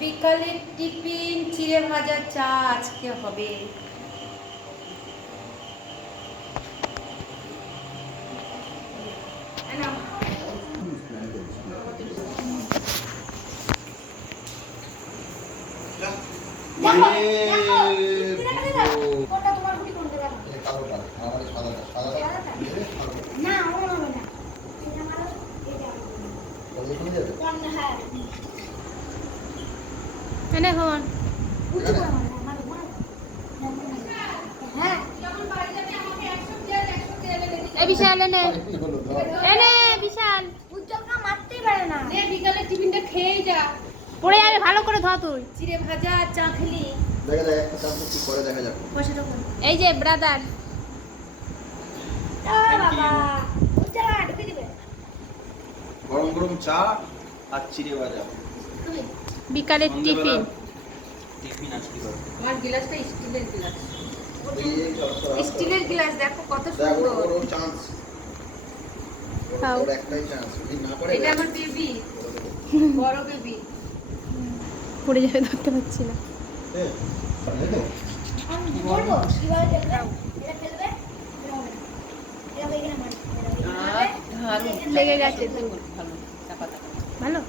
বিকালের টিফিন চিড়ে ভাজা চা আজকে হবে। এনে হন বিশাল এনে এনে বিশাল উজ্জ্বলকে মারতেই পারে না। নে বিকালে টিফিনটা খেয়ে যা, পড়ে যাবে। ভালো করে ধর তুই। চিড়ে ভাজা আর চা খেলি। দেখা যায় একটা কাজ কি করে দেখা যাক। পয়সাটা কোন? এই যে ব্রাদার। বাবা উজ্জ্বল ঢুকে দিবে। গরম গরম চা আর চিড়ে ভাজা। বিকালের টিফিন। টিফিন আজকে করব। আমার গ্লাসটা স্টিলের গ্লাস। স্টিলের গ্লাস দেখো কত সুন্দর। বড় চান্স। বড় একটাই চান্স। যদি না পড়ে এটা আমার বেবি। বড় বেবি। পড়ে যাবে ধরতে পারছি না। হ্যাঁ। দেখো। আমি বলবো কিভাবে খেলবে? এটা খেলবে? এটা এখানে মার। লেগে গেছে তো। ভালো। ভালো।